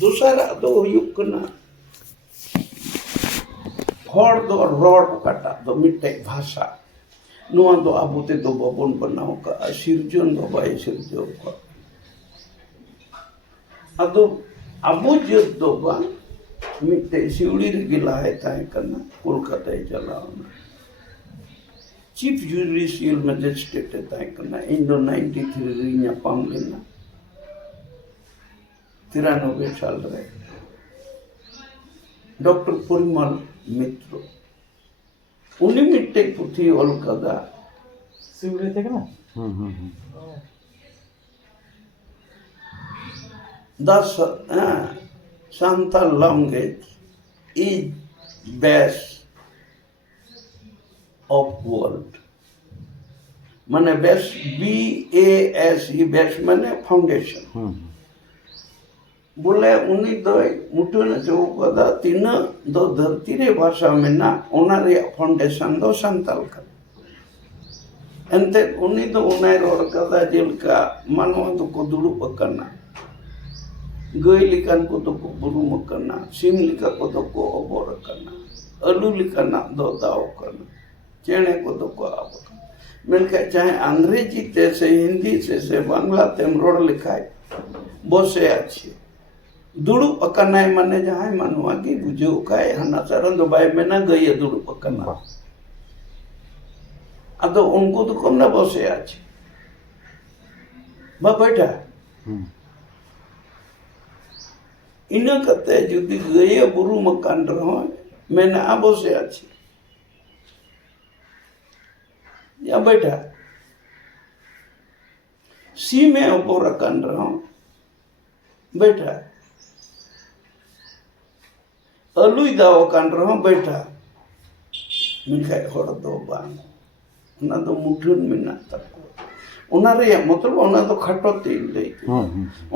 दूसरा दो हुयुग कना हर दो रॉड काटा दो मिट्टे भाषा नुआ दो आबुते दो बबन बनाओ का सिरजन दो बाय सिरजन का अदो आबु जब दो बा मिट्टे सिउड़ी गिला है ताए करना कोलकाता चलाओ चीफ जुडिशियल मजिस्ट्रेट ताए करना इंडो 93 रिन्या पाम लेना 93 साल रहे डॉक्टर परिमल मित्र उन्हीं मिट्टे पुथी ओलकदा सिवड़े थे ना दस Santa language is base of world माने बेस BAS बेस माने फाउंडेशन बोले उन्हीं दो मुठन जो कदा तीन दो धरती रे भाषा में ना ओनारे फाउंडेशन दो संताल का एंते उन्हीं दो उन्हें रोड कदा जेल का मानवा तो को दुरु पकना गई लिखन को तो को बुरु मकना सिम लिखा को तो को ओबर करना अलू लिखना दो दाव करना चेने को तो को आप मिलके चाहे अंग्रेजी ते से हिंदी से बांग्ला ते रोड लिखा है बोसे अच्छी दुड़ू पकना है माने जहाँ मानवा की बुझो का है हना सरंद बाय में ना गई है दुड़ू पकना अब तो उनको तो कम ना बसे आज बा बैठा इन्हें कहते हैं जुदी गई है बुरु मकान रहो मैंने आ बसे आज या बैठा सी में ऊपर रखन रहो बैठा अलुई दाव कान रहो बैठा मिखाई हर दो बांग उना दो मुठुन मिना तको उना रे मतलब उना तो खटो तीन ले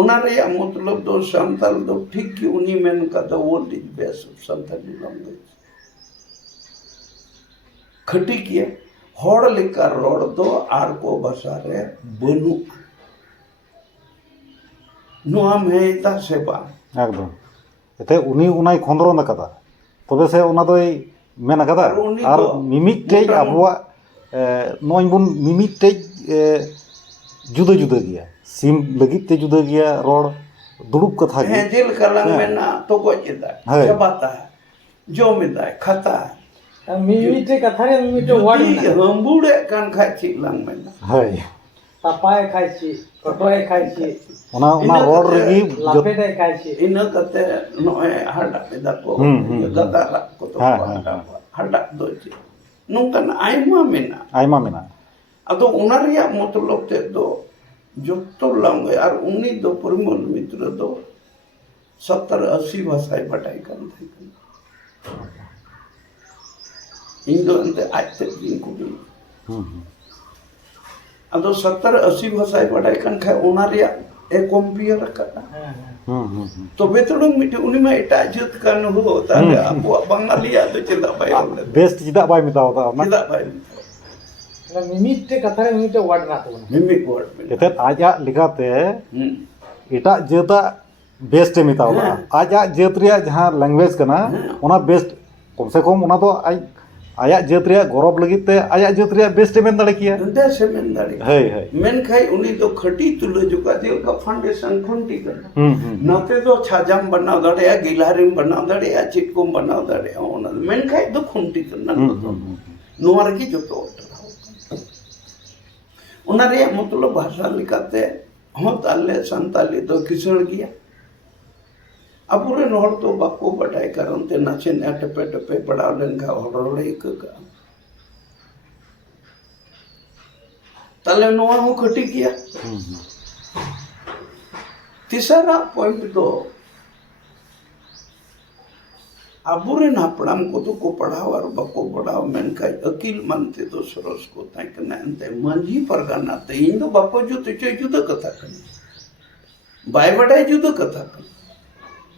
उना रे मतलब दो संताल दो ठीक की उनी में का दो world is best of Santali language खटी किया हर लेकर रोड दो आर को भाषा रे बनु नुआ में ता सेबा एकदम एते उनी उनाई खंदरन कदा तबे से उना दोई मेन कदा आर मिमिटे आबुआ नोय बुन मिमिटे जुदा जुदा गया सिम लगित ते जुदा गया रोड दुड़ुब कथा है जेल कलंग में ना तो गोजेदा जबाता है जो मिदा खाता है मिमिटे कथा रे मिमिटे वर्ड ना हमबुड़े कान खाची लंग में ना हाय तपाय खाची कटोय खाची ओना रोड रेगी लापेटे खाची इन कते नोए हडा पेदा को गदा को तो हडा दो ची नोकन आइमा मेना अदो उना रिया मतलब ते दो जोतो लंग यार उनी दो परिमल मित्र दो 70-80 भाषाएं पढ़ाई कर थे इंदो अंते आज तक दिन को भी अदो 70-80 भाषाएं पढ़ाई कर खाए उना रिया एक कंपेयर करना तो बेतड़ों मिटे उन्हीं में इटा जुत करना हो ताले आपको बंगाली आते चिंता पाए बेस्ट चिदा बाय मिताओ ता चिदा पाए ना मिमिटे कथा रे मिमिटे वर्ड ना तो मिमिक वर्ड एते आजा लिखाते इटा जेता बेस्ट मिताओ आजा जेत रिया जहां लैंग्वेज कना ओना बेस्ट कम से कम ओना तो आया जेत रिया गौरव लगित ते आया जेत रिया बेस्ट मेन दाड़े किया दे से मेन दाड़े है मेन खाई उनी तो खटी तुले जुका दिल का फाउंडेशन खुंटी करना नते तो छाजाम बनाव दाड़े या गिलारिम बनाव दाड़े या चिटकोम बनाव दाड़े ओना मेन खाई तो खुंटी करना नोर की जो तो उना रे मतलब भाषा लिखाते हम ताले संताली तो किसण गया अपुरे नोर तो बाको बटाई करते नाचे ने टपे टपे पड़ा लेंगा और एक का ताले नोर हो खटी किया तीसरा पॉइंट तो अबुरे नापड़ाम को तो को पढ़ाओ और बको पढ़ाओ मैंने कहा अकील मानते तो सरस को ताई करना अंते मंजी परगाना ते इन तो बापो जो तुझे जुदा कथा करनी बाय बड़ाई जुदा कथा करनी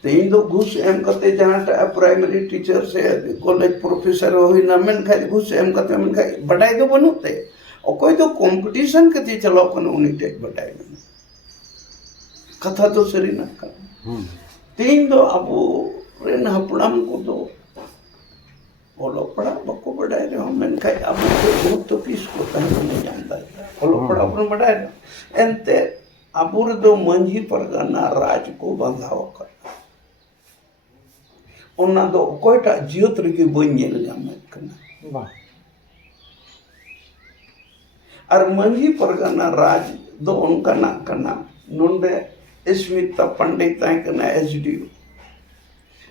ते इन तो घुस एम करते जहाँ प्राइमरी टीचर से कॉलेज प्रोफेसर हो ही ना मैंने कहा घुस एम करते मैंने कहा बड़ाई तो बनते और कोई तो कंपटीशन कती चलाओ कनो उन्हीं टेक बड़ाई में कथा तो सरी ना का तीन दो अबो रेन हपड़ाम को दो ओलो पड़ा बको बढ़ाए रहे हम मैंने कहा अब बहुत तो पीस को तहन नहीं जानता ओलो पड़ा अपन बढ़ाए रहे एंते अबुर दो मंझी परगना राज को बंधाव कर ओना दो कोईटा जियोत रगी बन्यल जामे कना वाह और मंझी परगना राज दो उनका ना कना नोंडे स्मिता पंडित ताई कना एसडीओ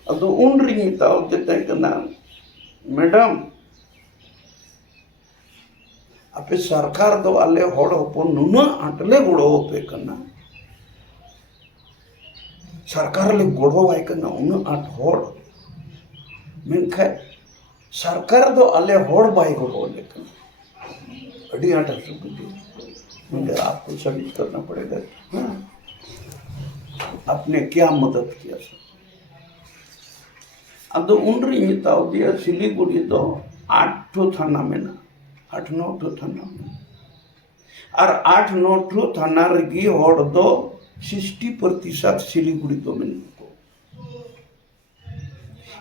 अदो उन रिंगिता होते ताई कना मैडम अपे सरकार दो आले होड़ होपन नुना आटले गोड़ो पे कना सरकार ले गोड़ो वाई कना उन आट होड़ मेनखा सरकार दो आले होड़ बाई गोड़ो ले कना अड़ी आटा सुकुदी मगर आपको सभी करना पड़ेगा हाँ आपने क्या मदद किया सर अब तो उन रिंगिताओ दिया सिलीगुड़ी तो 8 थाना में ना 8-9 थाना में और 8-9 थाना रगी होड़ दो 60% सिलीगुड़ी तो में को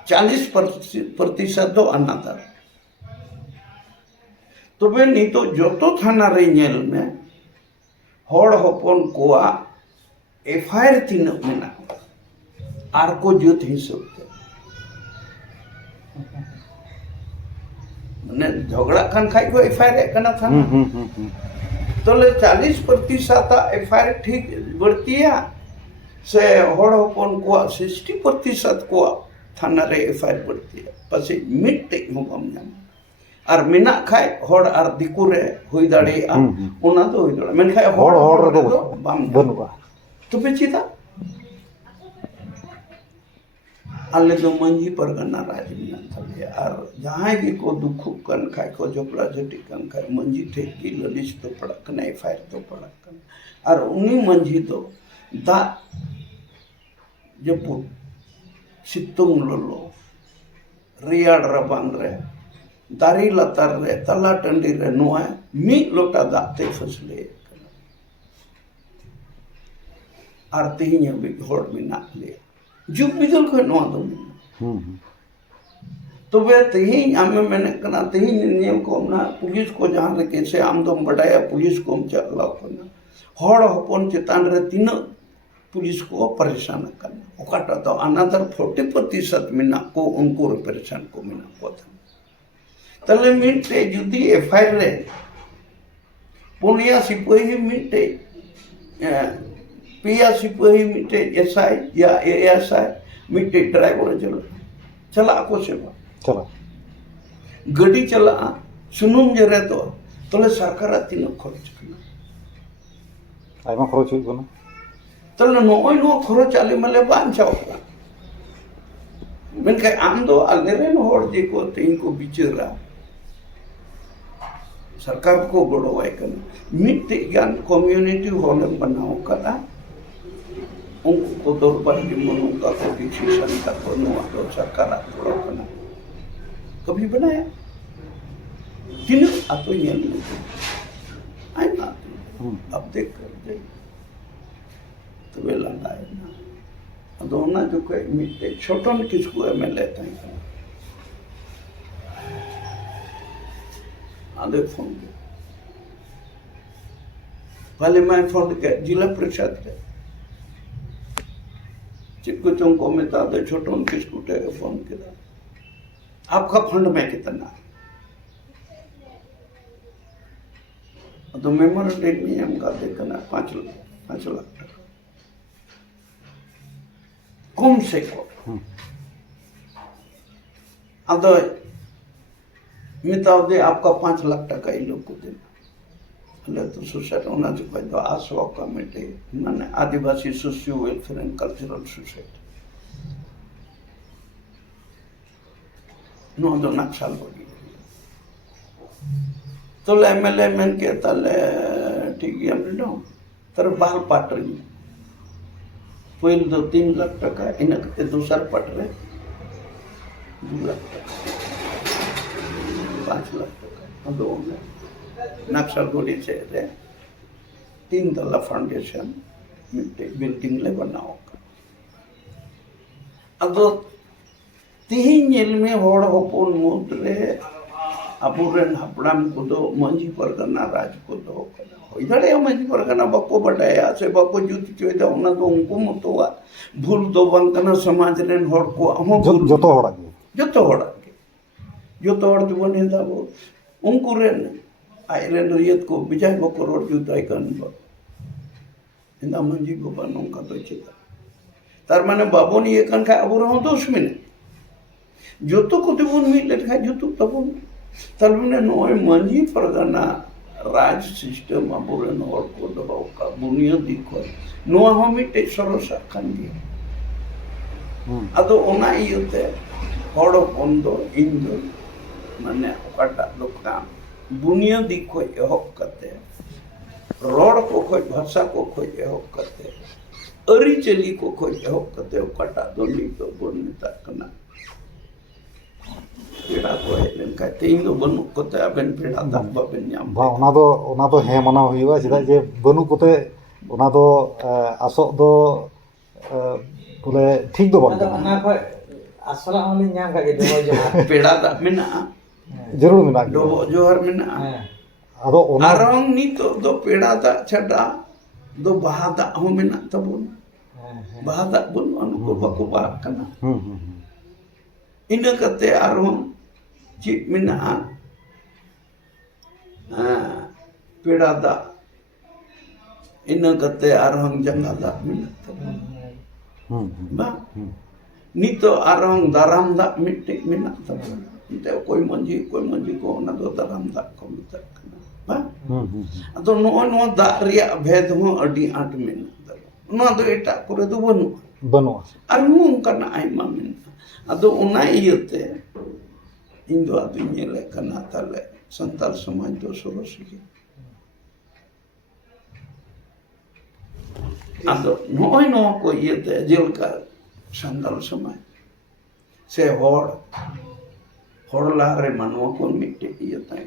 40% दो अनादर तो वे नहीं तो जो तो थाना रे नेल में होड़ होपन कोआ एफआईआर तीन में आर को जुत हिसाब मैंने झगड़ा खान खाई को एफआईआर करना था तो ले 40% एफआईआर ठीक बढ़ती है से होड़ होपन को 60% को थाना रे एफआईआर बढ़ती है पसी मिट टेक हो बम जाम और मिना खाए होड़ और दिकु रे हुई दाड़ी उना तो हुई दाड़ी मैंने खाए होड़ होड़ रे तो बम बनुआ तो बेचिता आले दो मंझी परगना राज में थले और जहां भी को दुख कन खाए को जोपड़ा झटी कन खाए मंझी ठेक की ललिस तो पड़क नहीं फायर तो पड़क और उन्हीं मंझी तो दा जब सितुंग लोलो रियाड़ रबांग रे दारी लतार रे तला टंडी रे नोए मी लोटा दाते फसले और तेहिया भी होड़ में ना ले जुग बिदल को नोआ दो तो वे तेही आमे मैंने कना तेही नियम को ना पुलिस को जहां रे कैसे आम दम बढ़ाया पुलिस को हम चलाओ करना होड़ होपन चेतान रे तीन पुलिस को परेशान करना ओकाटा तो अनदर 40% मिना को उनको परेशान को मिना को था तले मिनटे जुदी एफआईआर रे पुनिया सिपाही मिनटे पिया सिपाही मिटे एसआई या एएसआई मिटे ड्राइवर चला को सेवा चला गड्डी चला सुनुम जरे तो तले सरकार तीन खर्च करना आयमा खरच हुई बना तले नोय नो खर्च आले मले बांचाओ मेनका आम दो आले रे नो होड़ जे को तीन को बिचरा सरकार को गोड़ो वाई करना मिटे ज्ञान कम्युनिटी हॉल बनाओ करा उनको दरबार के मनु का कोई शिक्षण का बनुआ तो सरकार थोड़ा बना कभी बनाया तीन आतो ये नहीं आई ना अब देख कर दे तो वे लगाए ना दोनों जो कोई मिटे छोटों ने किसको एमएलए था आधे फोन के पहले मैं फोन के जिला परिषद के चिपको चौंको में था तो छोटों किसको फोन किया आपका फंड में कितना तो मेमोरेंडम नियम का देखना 5 लाख टका कम से कम अब मिताओ दे आपका 5 लाख टका ये लोग को देना तो सोसाइटी होना चाहिए तो आसवा कमेटी माने Adivasi socio welfare and cultural society नो दो नक्शा बड़ी तो एमएलए मैन के ताले ठीक है हमने नो तर बाल पाट रही पहले 2-3 लाख टका इनके दूसर पट रहे 2 लाख टका 5 लाख टका दो में नक्सल गोड़ी से 3 तला फाउंडेशन मिट्टे बिल्डिंग ले बनाओ अदो तिही नेल में होड़ होपोन मुद्रे अबुरेन हपड़ाम को दो मंजी परगना राज को दो इधर ये मंजी परगना बको बटाया से बको जुत चोइदा उना दो उनको मतोवा भूल दो बंकना समाज रेन होड़ को हम जोतो होड़ा गे जोतो होड़ तो बने दाबो उनको रेन आइलैंड रियत को बिजाय बको रोड जुताई कन बो इंदा मंजी को बनों का तो चिता तार माने बाबो ने ये कन का अबुर हो दोष में जोतो को तो बुन मिल लेखा जोतो तबुन तलबने नोय मंजी परगना राज सिस्टम अबुरन और को दबाव का बुनियादी को नोआ हम मिटे सरसा खान दिया अदो ओना इयुते होड़ो पोंदो इंदो माने ओकाटा लोका बुनियादी को एहब करते रोड को खोज भाषा को खोज एहब करते अरी चली को खोज एहब करते ओकाटा दोनी तो बोन मिता कना पेड़ा को हेलन का तेइन दो बनु कोते अबेन पेड़ा दाब बाबेन ᱧᱟᱢ बा ओना दो हे माना हुईवा चेदा जे बनु कोते ओना दो आसो दो बोले ठीक दो बांग ना खय असला होली ᱧᱟᱢ का जे डबो जोहार पेड़ा दाब मेना जरूर मेना डबो जोहार मेना आदो ओना आरंग नितो दो पेड़ा दा छडा दो बाहा दा हो मेना तबुन बाहा दा बुन अनको बको बा कना ina kate arong cip mina pedada ina kate arong jangada mina ba nito arong daram da mitik mina tabu nite koi manji ko na do daram da ko mita kana ba ado no da ria bhed ho adi ant mina no do eta pore do banu arung kana ai mamin अदो उना इयते इंदो अदो नेले कना तले संताल समाज दो सोरसिगे अदो नोय no को इयते जेलका संताल समाज से होड़ लारे मानवा को मिटे इयते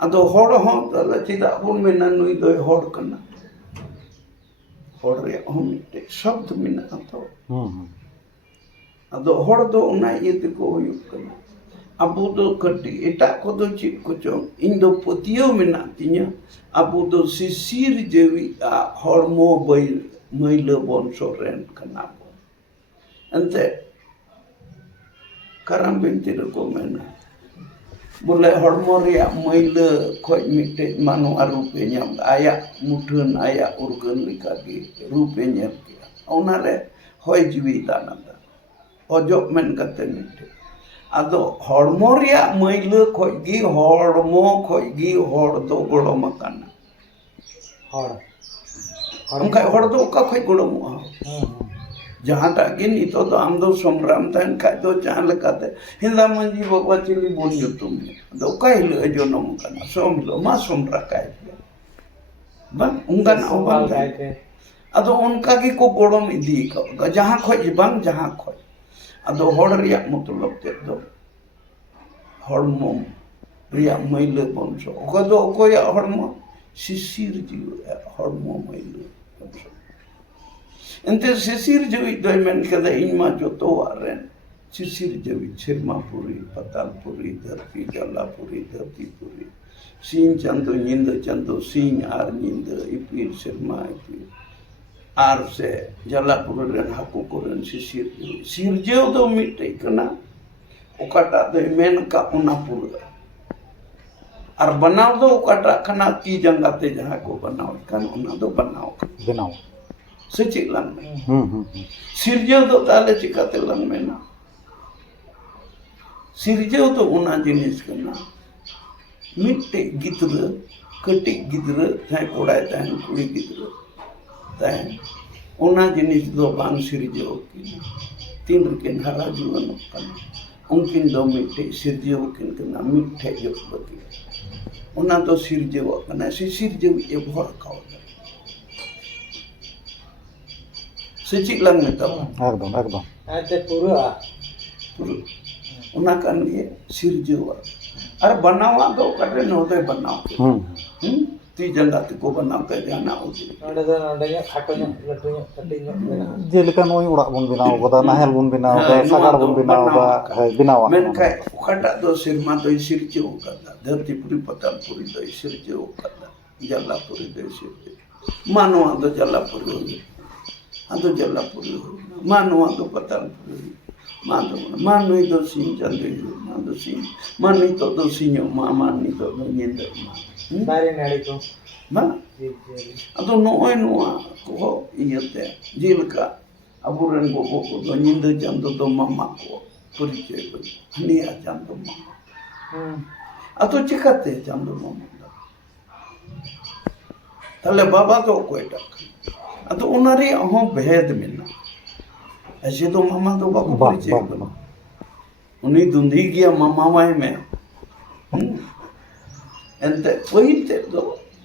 अदो होड़ हो तले चिदा बुन मेना नुई दो होड़ कना होड़ रे हो मिटे शब्द मिना तो अदो होड़ दो उना इयते को हुयुक कना अबु दो कटी एटा को दो चिप को चो इन दो पोतियो मेना तिnya अबु दो सिसिर जेवी हॉर्मो बैल मैल बंशो रेन कना बो अंते करम बिनती को मेना बोले हॉर्मो रिया मैल खोज मिटे मानो रूपे ᱧᱟᱢ आया मुठन आया उर्गन लिका गे रूपे ᱧᱮᱞ किया ओना रे होय जीवी दानदा अजब मेन कते मिटे अदो हॉर्मो रिया मैल खोज गी हॉर्मो खोज गी हॉर दो गोड़म काना हॉर हमका हॉर दो का खोज गोड़म जहां टागे नितो दो आम दो संग्राम तन का दो चाल लकाते हिंदा मंजी बकवा चिली बोन जुतुम दो का हिल जोनम काना सोमलो मा सोमरा काय बन उनका ना बन अदो उनका की को गोड़म इदी का जहां खोज बन जहां खोज अदो होड़ रिया मतलब ते दो हॉर्मो रिया मैल बंशो ओकदो ओकोया हॉर्मो शिशिर जीव हॉर्मो मैल बंशो एंते शिशिर जीवी दो मेन कदा इनमा जोतो आरेन शिशिर जीवी छिरमापुरी पतालपुरी धरती जलापुरी धरतीपुरी सीन चंदो निंद चंदो सीन आर निंद इपिर शर्मा इपिर आर से जलापुर रेन हाकु कोरेन सिरजेव दो मिटे कना ओकाटा दो मेन का उनापुर आर बनाव दो ओकाटा खना की जंगाते जहां को बनाव कन उना दो बनाव सचिक लंग में सिरजेव दो ताले चिकाते लंग में ना सिरजेव तो उना जिनिस कना मिटे गिद्र कटी गिद्र थाय कोड़ाय थाय कुड़ी गिद्र ताय ओना जिनिस दो बांग सिरजेव की तीन के हरा जुवन कना उनकिन दो मिटे सिरजेव किन कना मिठे जो बती ओना तो सिरजेव कना सिरजेव ये भर खाओ सचिक लंग में तब एकदम आते पूरा ओना कन ये सिरजेव और बनावा दो कटे नो दे बनाओ ती जंगा तको बनाव के जाना उचित ᱱᱚᱰᱮ ᱫᱚ ᱱᱚᱰᱮ ᱧᱚᱜ ᱠᱷᱟᱴᱚ ᱧᱚᱜ ᱞᱟᱹᱴᱩ ᱧᱚᱜ ᱠᱟᱹᱴᱤᱡ ᱧᱚᱜ ᱢᱮᱱᱟᱜᱼᱟ ᱡᱮᱞᱮᱠᱟ ᱱᱚᱜᱼᱚᱭ ᱚᱲᱟᱜ ᱵᱚᱱ ᱵᱮᱱᱟᱣ ᱠᱟᱫᱟ ᱱᱟᱦᱮᱞ ᱵᱚᱱ ᱵᱮᱱᱟᱣ ᱠᱟᱫᱟ ᱦᱮᱸ, ᱥᱟᱜᱟᱲ ᱱᱚᱣᱟ ᱵᱚᱱ ᱫᱚ ᱵᱮᱱᱟᱣ ᱵᱮᱱᱟᱣ ᱠᱟᱫᱟ ᱦᱳᱭ ᱵᱮᱱᱟᱣᱟᱜ men ᱠᱟᱱᱟ kai ukata do sirma do sirche ukata dharti puri patal puri do sirche ukata jala puri do sirche manwa do jala puri hoyi ado jala puri hoyi manwa do patal puri manu do sin jande manu sin mani to do sinyo mani to do nyenda ᱫᱟᱨᱮ ᱱᱟᱹᱲᱤ ᱠᱚ ma ᱡᱤᱵᱽᱼᱡᱤᱭᱟᱹᱞᱤ ado noy noa ko iyate jilka aburen gogo ko do nyenda jando do mama ko puriche ko niya jando mama ado chikate jando mama tale baba do koita ado unari aho bhed mena ऐसे तो मामा तो बाको परिचय बना उन्हीं दुंधी किया मामा Y में एंते वही ते तो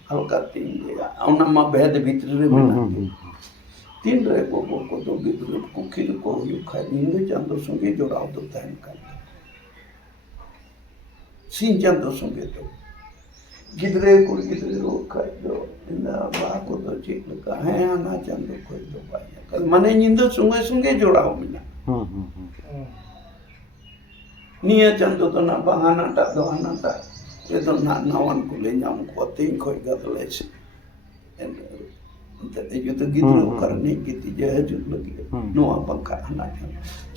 हल्का तीन दिया उन्हें माँ बहद भीतर रे बना तीन रे को तो भीतर को खिल को यू खाई नींद चंदो संगे जोड़ाव तो तैन कर सीन चंदो संगे तो गिदरे को गिदरे रो खाई दो इंदा बाको तो चीक लगा है आना चंदो कोई तो पाया कल मने नींद संगे संगे जोड़ाव मिला निया चंदो तो ना बहाना टा दो आना टा ये तो ना नावन को ले जाऊं को तीन कोई गदले से ते जो तो गिदरे करने की तीजे है जो लगी नो पंखा आना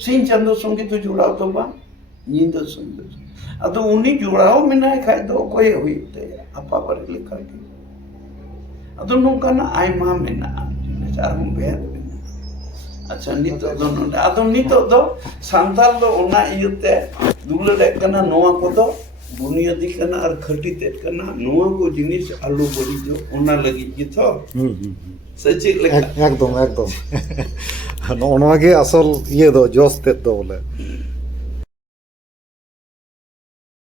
सीन चंदो संगे तो जोड़ाव तो बा नींद संगे अतो उन्हीं जुड़ाव में ना खाए तो कोई हुई ते apa पर लिखा के अतो नोका ना आई मां में ना चार हम बेहद अच्छा नितो दोनों अतो नितो दो सांताल दो ओना इयुते दुले डेक कना नोआ को दो बुनियादी कना और खटी तेट कना नोआ को जिनिस आलू बड़ी जो ओना लगी जितो सच्ची लगा एकदम नॉनवा के असल ये दो जोश तेत दो बोले